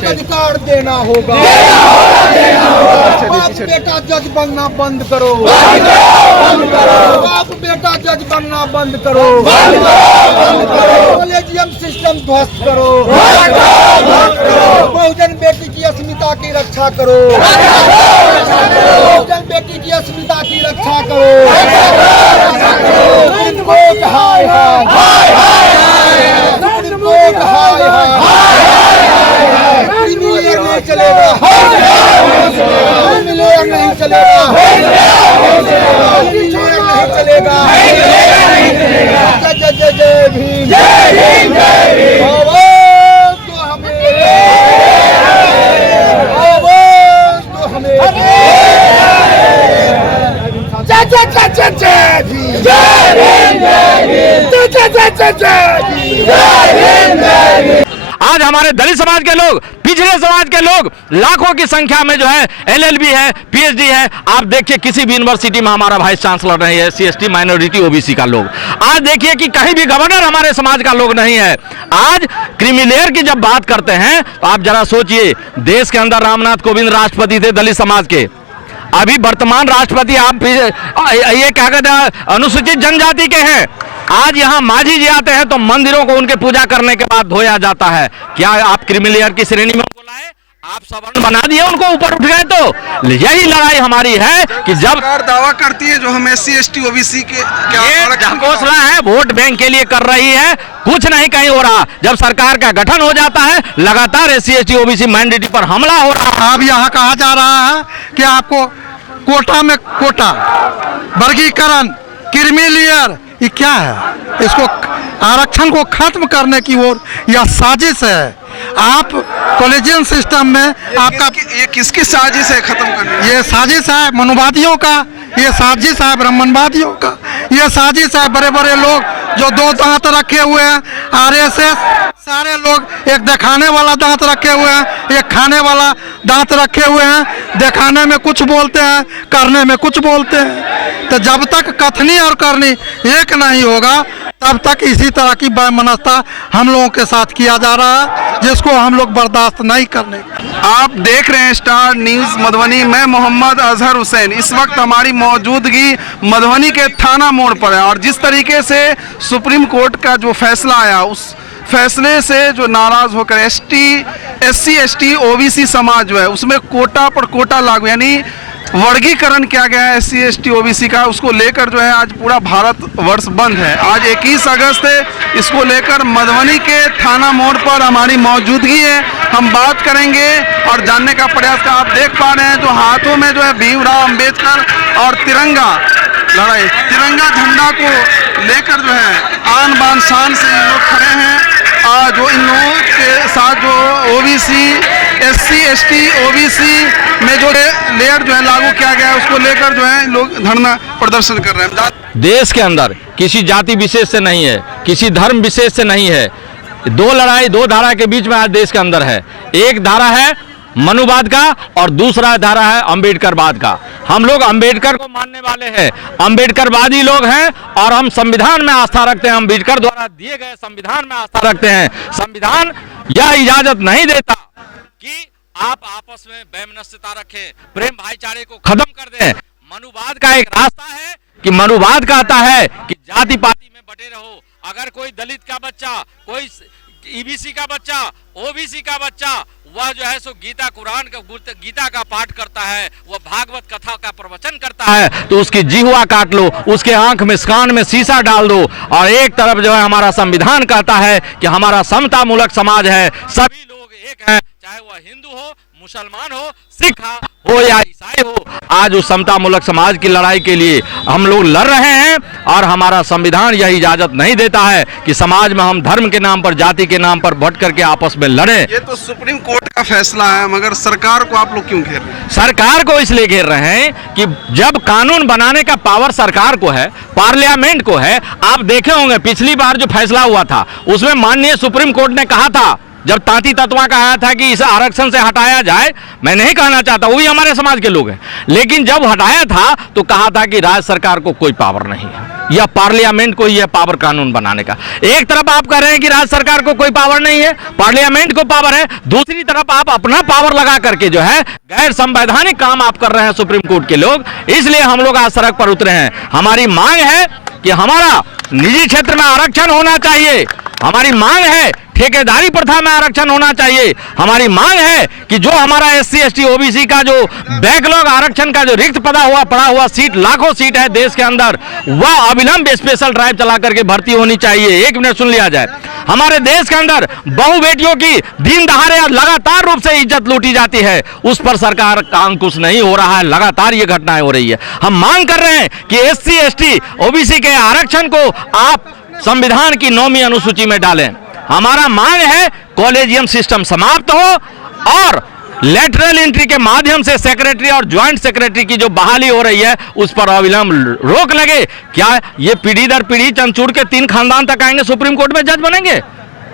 मौलिक अधिकार देना होगा। बाप बेटा जज बनना बंद करो, बाप बेटा जज बनना बंद करो, कॉलेजियम सिस्टम ध्वस्त करो, बहुजन बेटी की अस्मिता की रक्षा करो, बहुजन बेटी की अस्मिता की रक्षा करो। सुप्रीम कोर्ट हाय हाय, सुप्रीम कोर्ट हाय हाय, क्रीमी लेयर नहीं चलेगा, क्रीमी लेयर नहीं चलेगा, क्रीमी लेयर नहीं चलेगा। जय जय जय भीम, आवाज दो हमें, आवाज दो हमें। जय जय जय जय जय भीम, जय भीम, जय जय जय जय जय भीम, जय भीम, जय भीम। आज हमारे दलित समाज के लोग, पिछड़े समाज के लोग लाखों की संख्या में जो है LLB है, PhD है। आप देखिए किसी भी यूनिवर्सिटी में हमारा वाइस चांसलर नहीं है SC/ST माइनॉरिटी OBC का लोग। आज देखिए कि कहीं भी गवर्नर हमारे समाज का लोग नहीं है। आज क्रीमी लेयर की जब बात करते हैं तो आप जरा सोचिए, देश के अंदर रामनाथ कोविंद राष्ट्रपति थे दलित समाज के, अभी वर्तमान राष्ट्रपति आप ये क्या कहते हैं अनुसूचित जनजाति के हैं। आज यहाँ माझी जी आते हैं तो मंदिरों को उनके पूजा करने के बाद धोया जाता है। क्या आप क्रीमी लेयर की श्रेणी में उनको लाए? आप सवर्ण बना दिए, उनको ऊपर उठ गए। तो यही लड़ाई हमारी है कि जब सरकार दावा करती है जो हम SC/ST OBC के घोषणा है वोट बैंक के लिए कर रही है, कुछ नहीं कहीं हो रहा। जब सरकार का गठन हो जाता है लगातार SC/ST OBC मैंडेट पर हमला हो रहा है। अब यहाँ कहा जा रहा है कि आपको कोटा में कोटा वर्गीकरण क्रीमी लेयर, ये क्या है? इसको आरक्षण को खत्म करने की ओर यह साजिश है। आप कॉलेजियम सिस्टम में आपका ये किसकी साजिश है खत्म करने? ये साजिश है मनुवादियों का, ये साजिश है ब्राह्मणवादियों का, ये साजिश है बड़े बड़े लोग जो दो दांत रखे हुए हैं, RSS सारे लोग एक दिखाने वाला दांत रखे हुए हैं, एक खाने वाला दांत रखे हुए हैं। दिखाने में कुछ बोलते हैं, करने में कुछ बोलते हैं। तो जब तक कथनी और करनी एक नहीं होगा तब तक इसी तरह की वैमनस्यता हम लोगों के साथ किया जा रहा है, जिसको हम लोग बर्दाश्त नहीं करने। आप देख रहे हैं स्टार न्यूज मधुबनी, मैं मोहम्मद अजहर हुसैन। इस वक्त हमारी मौजूदगी मधुबनी के थाना मोड़ पर है और जिस तरीके से सुप्रीम कोर्ट का जो फैसला आया उस फैसले से जो नाराज होकर SC/ST OBC समाज जो है उसमें कोटा पर कोटा लागू यानी वर्गीकरण किया गया है SC/ST OBC का, उसको लेकर जो है आज पूरा भारत वर्ष बंद है। आज 21 अगस्त है, इसको लेकर मधुबनी के थाना मोड़ पर हमारी मौजूदगी है। हम बात करेंगे और जानने का प्रयास का। आप देख पा रहे हैं जो हाथों में जो है भीमराव अंबेडकर और तिरंगा लड़ाई, तिरंगा झंडा को लेकर जो है आन बान शान से ये लोग खड़े हैं। जो इन लोगों के साथ जो OBC SC/ST OBC में जो लेयर जो है लागू किया गया है उसको लेकर जो है लोग धरना प्रदर्शन कर रहे हैं। देश के अंदर किसी जाति विशेष से नहीं है, किसी धर्म विशेष से नहीं है। दो लड़ाई दो धारा के बीच में आज देश के अंदर है। एक धारा है मनुवाद का और दूसरा धारा है अंबेडकरवाद का। हम लोग अंबेडकर को मानने वाले हैं, अंबेडकरवादी लोग हैं और हम संविधान में आस्था रखते हैं, अंबेडकर द्वारा दिए गए संविधान में आस्था रखते हैं। संविधान यह इजाजत नहीं देता कि आप आपस में वैमनस्यता रखें, प्रेम भाईचारे को खत्म कर दें। मनुवाद का एक रास्ता है कि मनुवाद कहता है कि जाति पाति में बटे रहो। अगर कोई दलित का बच्चा, कोई EBC का बच्चा, OBC का बच्चा वह जो है सो गीता का पाठ करता है, वह भागवत कथा का प्रवचन करता है तो उसकी जिह्वा काट लो, उसके आंख में कान में शीशा डाल दो। और एक तरफ जो है हमारा संविधान कहता है कि हमारा समता मूलक समाज है, सभी लोग एक हैं, चाहे वह हिंदू हो, मुसलमान हो, सिख हो या ईसाई हो। आज उस समता मूलक समाज की लड़ाई के लिए हम लोग लड़ रहे हैं और हमारा संविधान यह इजाजत नहीं देता है कि समाज में हम धर्म के नाम पर, जाति के नाम पर भट करके आपस में लड़े। ये तो सुप्रीम कोर्ट का फैसला है, मगर सरकार को आप लोग क्यों घेर रहे हैं? सरकार को इसलिए घेर रहे हैं कि जब कानून बनाने का पावर सरकार को है, पार्लियामेंट को है। आप देखे होंगे पिछली बार जो फैसला हुआ था उसमें माननीय सुप्रीम कोर्ट ने कहा था जब तांती तत्वा का आया था कि इसे आरक्षण से हटाया जाए, मैं नहीं कहना चाहता, वो भी हमारे समाज के लोग हैं, लेकिन जब हटाया था तो कहा था कि राज्य सरकार को कोई पावर नहीं है, या पार्लियामेंट को ही है पावर कानून बनाने का। एक तरफ आप कह रहे हैं कि राज्य सरकार को कोई पावर नहीं है, पार्लियामेंट को पावर है, दूसरी तरफ आप अपना पावर लगा करके जो है गैर संवैधानिक काम आप कर रहे हैं सुप्रीम कोर्ट के लोग। इसलिए हम लोग आज सड़क पर उतरे हैं। हमारी मांग है कि हमारा निजी क्षेत्र में आरक्षण होना चाहिए, हमारी मांग है ठेकेदारी प्रथा में आरक्षण होना चाहिए, हमारी मांग है कि जो हमारा SC ST OBC का जो बैकलॉग आरक्षण का जो रिक्त पड़ा हुआ सीट, लाखों सीट है देश के अंदर, वह अविलंब स्पेशल ड्राइव चला करके भर्ती होनी चाहिए। एक मिनट सुन लिया जाए। हमारे देश के अंदर बहु बेटियों की दिन दहाड़े लगातार रूप से इज्जत लूटी जाती है, उस पर सरकार का अंकुश नहीं हो रहा है, लगातार ये घटनाएं हो रही है। हम मांग कर रहे हैं कि SC ST OBC के आरक्षण को आप संविधान की 9वीं अनुसूची में डालें। हमारा मांग है कॉलेजियम सिस्टम समाप्त हो और लेटरल एंट्री के माध्यम से सेक्रेटरी और ज्वाइंट सेक्रेटरी की जो बहाली हो रही है उस पर अविलंब रोक लगे। क्या ये पीढ़ी दर पीढ़ी चंचूड़ के 3 खानदान तक आएंगे, सुप्रीम कोर्ट में जज बनेंगे?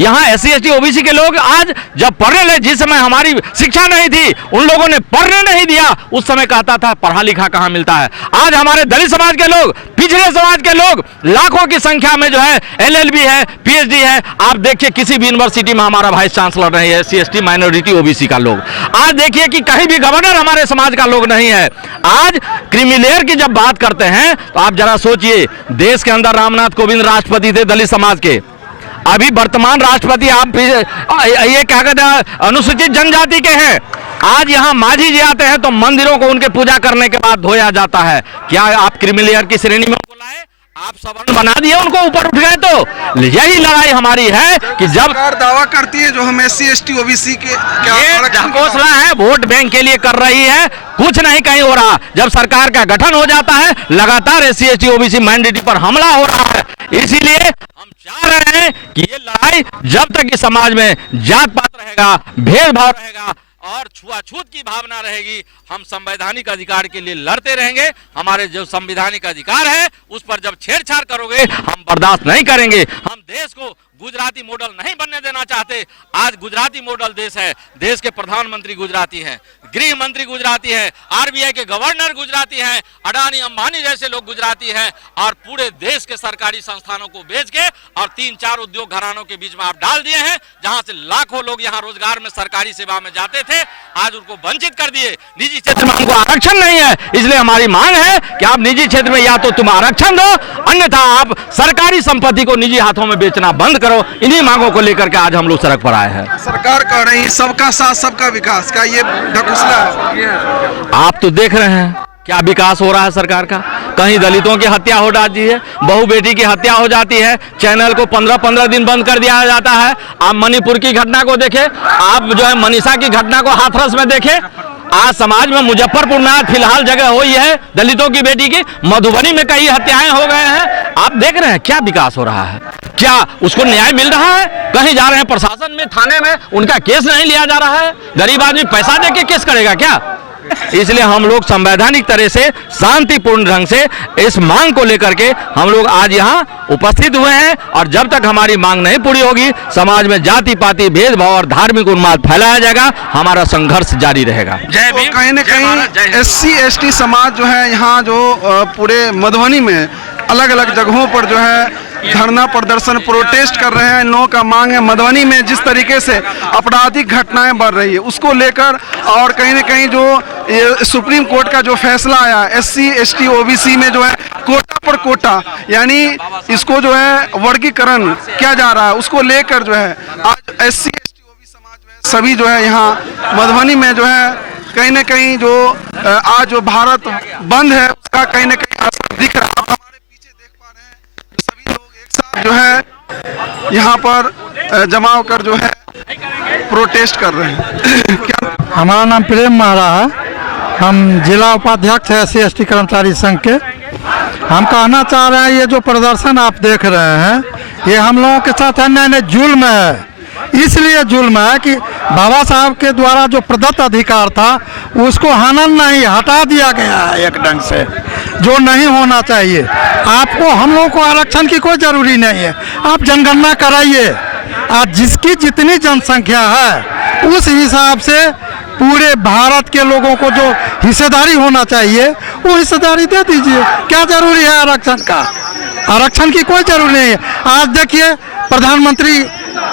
यहाँ SC ST OBC के लोग आज जब पढ़ने लगे, जिस समय हमारी शिक्षा नहीं थी उन लोगों ने पढ़ने नहीं दिया, उस समय कहता था पढ़ा लिखा कहाँ मिलता है। आज हमारे दलित समाज के लोग, पिछड़े समाज के लोग लाखों की संख्या में जो है LLB है, PhD है। आप देखिए किसी भी यूनिवर्सिटी में हमारा वाइस चांसलर नहीं है SC ST माइनॉरिटी OBC का लोग। आज देखिए कि कहीं भी गवर्नर हमारे समाज का लोग नहीं है। आज क्रीमिलेयर की जब बात करते हैं तो आप जरा सोचिए, देश के अंदर रामनाथ कोविंद राष्ट्रपति थे दलित समाज के, अभी वर्तमान राष्ट्रपति आप ये क्या कहते हैं अनुसूचित जनजाति के हैं। आज यहाँ मांझी जी आते हैं तो मंदिरों को उनके पूजा करने के बाद धोया जाता है। क्या आप क्रिमिलेयर की श्रेणी में उनको लाए? आप सवर्ण बना दिए, उनको ऊपर उठ गए। तो यही लड़ाई हमारी है कि जब सरकार दावा करती है जो हम SC ST OBC के ये ढकोसला है, वोट बैंक के लिए कर रही है, कुछ नहीं कहीं हो रहा। जब सरकार का गठन हो जाता है लगातार SC ST OBC मैंडेट पर हमला हो रहा है। इसीलिए हम चाह रहे हैं कि ये लड़ाई जब तक इस समाज में जात पात रहेगा, भेदभाव रहेगा और छुआछूत की भावना रहेगी, हम संवैधानिक अधिकार के लिए लड़ते रहेंगे। हमारे जो संवैधानिक अधिकार है उस पर जब छेड़छाड़ करोगे हम बर्दाश्त नहीं करेंगे। हम देश को गुजराती मॉडल नहीं बनने देना चाहते। आज गुजराती मॉडल देश है, देश के प्रधानमंत्री गुजराती हैं, गृह मंत्री गुजराती है, RBI के गवर्नर गुजराती हैं, अडानी अंबानी जैसे लोग गुजराती हैं, और पूरे देश के सरकारी संस्थानों को बेच के और 3-4 उद्योग घरानों के बीच में आप डाल दिए हैं, जहां से लाखों लोग यहां रोजगार में सरकारी सेवा में जाते थे, आज उनको वंचित कर दिए। निजी क्षेत्र में उनको आरक्षण नहीं है, इसलिए हमारी मांग है कि आप निजी क्षेत्र में या तो तुम आरक्षण दो, अन्यथा आप सरकारी संपत्ति को निजी हाथों में बेचना बंद करो। इन्हीं मांगों को लेकर के आज हम लोग सड़क पर आए हैं। सरकार कह रही है सबका साथ सबका विकास, क्या ये ढकोसला है? आप तो देख रहे हैं क्या विकास हो रहा है सरकार का। कहीं दलितों की हत्या हो जाती है, बहू बेटी की हत्या हो जाती है, चैनल को 15-15 दिन बंद कर दिया जाता है। आप मणिपुर की घटना को देखें, आप जो है मनीषा की घटना को हाथरस में देखें। आज समाज में मुजफ्फरपुर में आज फिलहाल जगह हुई है दलितों की बेटी की, मधुबनी में कई हत्याएं हो गए हैं। आप देख रहे हैं क्या विकास हो रहा है, क्या उसको न्याय मिल रहा है? कहीं जा रहे हैं प्रशासन में, थाने में, उनका केस नहीं लिया जा रहा है। गरीब आदमी पैसा देके केस करेगा क्या? इसलिए हम लोग संवैधानिक तरह से शांतिपूर्ण ढंग से इस मांग को लेकर के हम लोग आज यहाँ उपस्थित हुए हैं, और जब तक हमारी मांग नहीं पूरी होगी समाज में जाति पाति भेदभाव और धार्मिक उन्माद फैलाया जाएगा, हमारा संघर्ष जारी रहेगा। जय भीम। कहीं न कहीं SC ST समाज जो है यहाँ जो पूरे मधुबनी में अलग अलग जगहों पर जो है धरना प्रदर्शन प्रोटेस्ट कर रहे हैं। इन लोगों का मांग है मधुबनी में जिस तरीके से आपराधिक घटनाएं बढ़ रही है उसको लेकर, और कहीं न कहीं जो ये सुप्रीम कोर्ट का जो फैसला आया SC ST OBC में जो है कोटा पर कोटा, यानी इसको जो है वर्गीकरण किया जा रहा है, उसको लेकर जो है आज SC ST OBC समाज जो है सभी जो है यहाँ मधुबनी में जो है कहीं न कहीं जो आज जो भारत बंद है उसका कहीं न कहीं असर दिख रहा है। हमारे पीछे देख पा रहे हैं सभी लोग एक साथ जो है यहाँ पर जमा होकर जो है प्रोटेस्ट कर रहे हैं। क्या हमारा नाम प्रेम महारा है, हम जिला उपाध्यक्ष है SC ST कर्मचारी संघ के। हम कहना चाह रहे हैं ये जो प्रदर्शन आप देख रहे हैं ये हम लोगों के साथ अन्याय जुल्म है। इसलिए जुल्म है कि बाबा साहब के द्वारा जो प्रदत्त अधिकार था उसको हनन नहीं हटा दिया गया है एक ढंग से, जो नहीं होना चाहिए। आपको हम लोगों को आरक्षण की कोई ज़रूरी नहीं है, आप जनगणना कराइए, आज जिसकी जितनी जनसंख्या है उस हिसाब से पूरे भारत के लोगों को जो हिस्सेदारी होना चाहिए वो हिस्सेदारी दे दीजिए। क्या जरूरी है आरक्षण का? आरक्षण की कोई जरूरी नहीं है। आज देखिए प्रधानमंत्री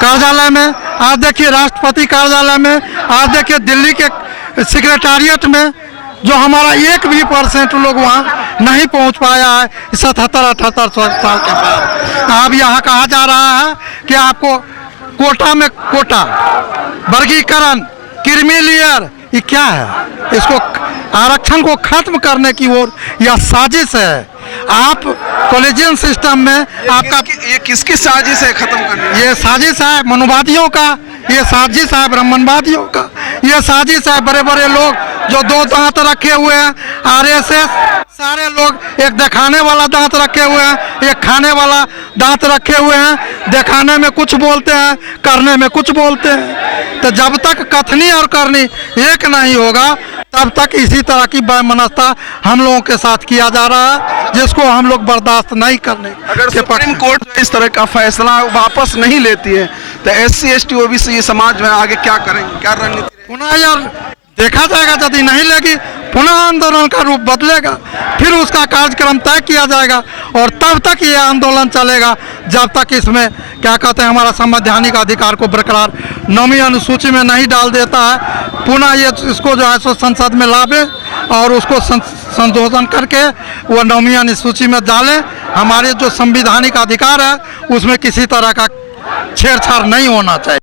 कार्यालय में, आज देखिए राष्ट्रपति कार्यालय में, आज देखिए दिल्ली के सेक्रेटारिएट में जो हमारा 1% लोग वहाँ नहीं पहुँच पाया है 77-78 साल के बाद। अब यहाँ कहा जा रहा है कि आपको कोटा में कोटा, वर्गीकरण, क्रीमी लेयर, ये क्या है? इसको आरक्षण को खत्म करने की ओर यह साजिश है। आप कॉलेजियन सिस्टम में आपका ये किसकी साजिश है खत्म करने? ये साजिश है मनुवादियों का, ये साजिश है ब्राह्मणवादियों का, ये साजिश है बड़े बड़े लोग जो 2 दांत रखे हुए हैं, आरएसएस सारे लोग एक दिखाने वाला दांत रखे हुए हैं, एक खाने वाला दांत रखे हुए हैं। दिखाने में कुछ बोलते हैं, करने में कुछ बोलते हैं। तो जब तक कथनी और करनी एक नहीं होगा तब तक इसी तरह की वैमनस्यता हम लोगों के साथ किया जा रहा है, जिसको हम लोग बर्दाश्त नहीं करने अगर सुप्रीम कोर्ट इस तरह का फैसला वापस नहीं लेती है तो SC ST OBC समाज में आगे क्या करेंगे, क्या रणनीति? पुनः यार देखा जाएगा, यदि नहीं लेगी पुनः आंदोलन का रूप बदलेगा, फिर उसका कार्यक्रम तय किया जाएगा और तब तक ये आंदोलन चलेगा जब तक इसमें क्या कहते हैं हमारा संवैधानिक अधिकार को बरकरार 9वीं अनुसूची में नहीं डाल देता है। पुनः ये इसको जो है सो संसद में लावे और उसको संशोधन करके वो 9वीं अनुसूची में डालें। हमारे जो संवैधानिक अधिकार है उसमें किसी तरह का छेड़छाड़ नहीं होना चाहिए।